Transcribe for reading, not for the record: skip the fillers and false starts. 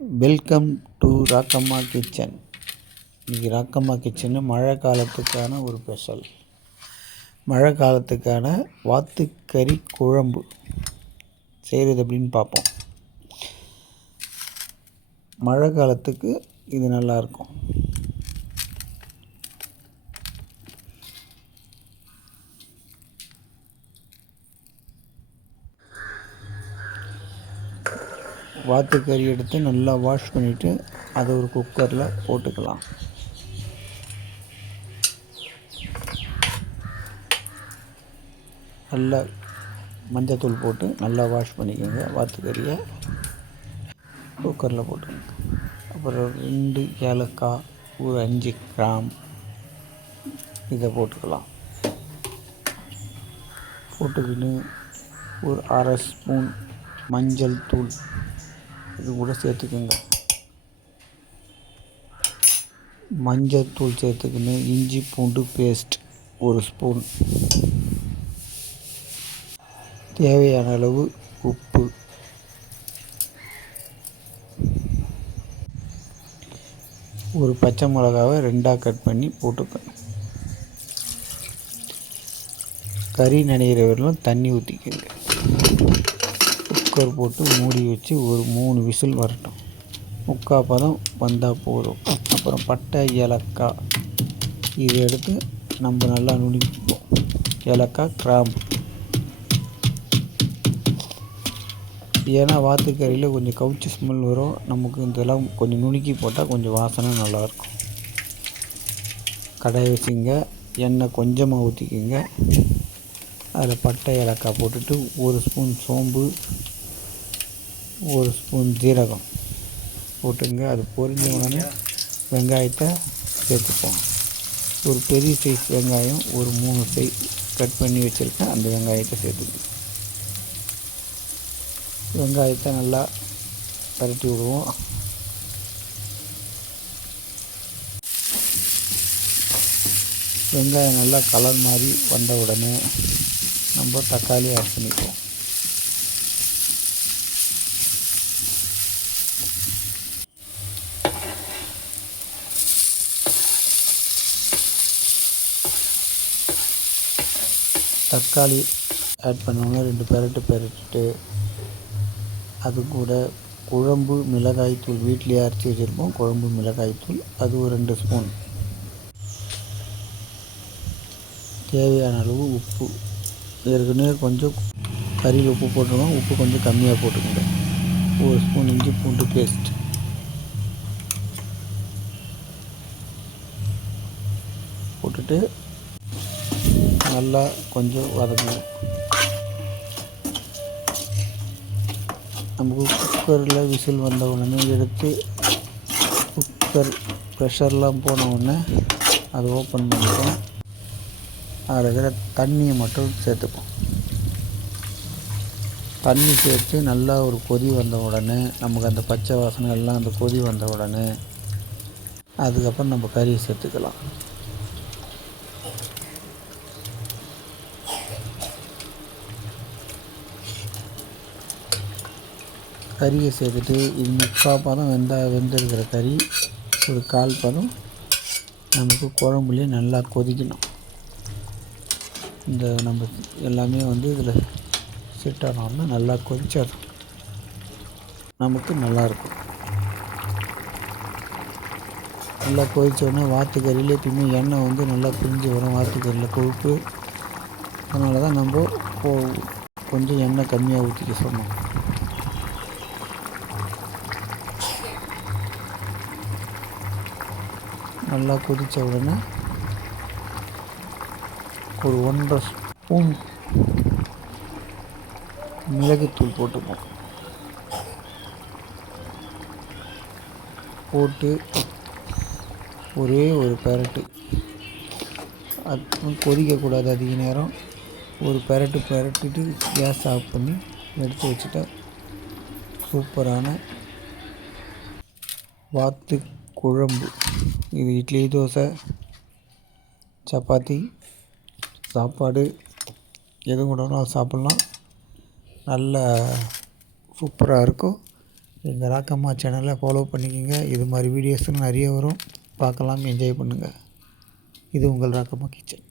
Welcome to Rakkamma kitchen. இன்றைக்கி Rakkamma kitchen மழை காலத்துக்கான ஒரு ஸ்பெஷல். மழை காலத்துக்கான வாத்துக்கறி குழம்பு செய்கிறது எப்படின்னு பார்ப்போம். மழை காலத்துக்கு இது நல்லாயிருக்கும். வாத்துக்கறி எடுத்து நல்லா வாஷ் பண்ணிவிட்டு அதை ஒரு குக்கரில் போட்டுக்கலாம். நல்லா மஞ்சத்தூள் போட்டு நல்லா வாஷ் பண்ணிக்கோங்க. வாத்துக்கறியை குக்கரில் போட்டுக்கோங்க. அப்புறம் 2 ஏலக்காய், ஒரு 5 கிராம்பு இதை போட்டுக்கலாம். போட்டுக்கின்னு ஒரு அரை ஸ்பூன் மஞ்சள் தூள் இது கூட சேர்த்துக்குங்க. மஞ்சள் தூள் சேர்த்துக்கின்னு இஞ்சி பூண்டு பேஸ்ட் 1 ஸ்பூன், தேவையான அளவு உப்பு, ஒரு பச்சை மிளகாவை 2ஆக கட் பண்ணி போட்டுக்கணும். கறி நனைகிற வரையிலும் தண்ணி ஊற்றிக்கங்க. குக்கர் போட்டு மூடி வச்சு ஒரு 3 விசில் வரட்டும். முக்கால் பதம் வந்தால் போதும். அப்புறம் பட்டை, ஏலக்காய் இதை எடுத்து நம்ம நல்லா நுணுக்கிப்போம். ஏலக்காய், கிராம்பு. ஏன்னா வாத்துக்கறியில் கொஞ்சம் கவுச்சி ஸ்மெல் வரும். நமக்கு இதெல்லாம் கொஞ்சம் நுணுக்கி போட்டால் கொஞ்சம் வாசனை நல்லாயிருக்கும். கடாய் வச்சுங்க. எண்ணெய் கொஞ்சமாக ஊற்றிக்கிங்க. அதில் பட்டை, ஏலக்காய் போட்டுட்டு 1 ஸ்பூன் சோம்பு, 1 ஸ்பூன் ஜீரகம் போட்டுங்க. அது பொரிஞ்ச உடனே வெங்காயத்தை சேர்த்துப்போம். ஒரு பெரிய சைஸ் வெங்காயம், ஒரு 3 சைஸ் கட் பண்ணி வச்சுருக்கேன். அந்த வெங்காயத்தை சேர்த்துக்கணும். வெங்காயத்தை நல்லா பரட்டி விடுவோம். வெங்காயம் நல்லா கலர் மாதிரி வந்த உடனே நம்ம தக்காளி ஆட் பண்ணிப்போம். தக்காளி ஆட் பண்ணோன்னா 2 பெரட்டிட்டு அது கூட குழம்பு மிளகாய்த்தூள் வீட்டிலே அரைச்சி வச்சுருப்போம். குழம்பு மிளகாய்த்தூள் அது ஒரு 2 ஸ்பூன், தேவையான அளவு உப்பு. ஏற்கனவே கொஞ்சம் கறியில் உப்பு போட்டுருவோம். உப்பு கொஞ்சம் கம்மியாக போட்டுக்கோங்க. 1 ஸ்பூன் இஞ்சி பூண்டு பேஸ்ட் போட்டுட்டு நல்லா கொஞ்சம் வதங்குவோம். நமக்கு குக்கரில் விசில் வந்த உடனே எடுத்து குக்கர் ப்ரெஷர்லாம் போன உடனே அதை ஓப்பன் பண்ணிப்போம். அதில் இருக்கிற தண்ணியை மட்டும் சேர்த்துப்போம். தண்ணி சேர்த்து நல்லா ஒரு கொதி வந்த உடனே நமக்கு அந்த பச்சை வாசனை எல்லாம் அந்த கொதி வந்த உடனே அதுக்கப்புறம் நம்ம கறியை சேர்த்துக்கலாம். கறியை சேர்த்துட்டு இது 3/4 பதம் வெந்திருக்கிற கறி ஒரு 1/4 பதம் நமக்கு குழம்புலேயே நல்லா கொதிக்கணும். இந்த நம்ம எல்லாமே இதில் செட் ஆனோம்னா நல்லா கொதிச்சிடும். நமக்கு நல்லாயிருக்கும். நல்லா கொதித்தோடனே வாத்துக்கறியில் எப்பயுமே எண்ணெய் நல்லா பிரிஞ்சு வரும். வாத்துக்கறியில் கொழுப்பு. அதனால தான் நம்ம கொஞ்சம் எண்ணெய் கம்மியாக ஊற்றிக்க சொன்னோம். நல்லா கொதித்த உடனே ஒரு 1.5 ஸ்பூன் மிளகுத்தூள் போட்டுப்போம். போட்டு ஒரே ஒரு பெரட்டு, அது கொதிக்கக்கூடாது அதிக நேரம். ஒரு பெரட்டிட்டு கேஸ் ஆஃப் பண்ணி எடுத்து வச்சுட்டா சூப்பரான வாத்து குழம்பு. இது இட்லி, தோசை, சப்பாத்தி, சாப்பாடு எது கூட வேணாலும் சாப்பிட்லாம். நல்ல சூப்பராக இருக்கும். எங்கள் ராக்கம்மா சேனலை ஃபாலோ பண்ணிக்கோங்க. இது மாதிரி வீடியோஸ்லாம் நிறைய வரும், பார்க்கலாம், என்ஜாய் பண்ணுங்கள். இது உங்கள் ராக்கம்மா கிச்சன்.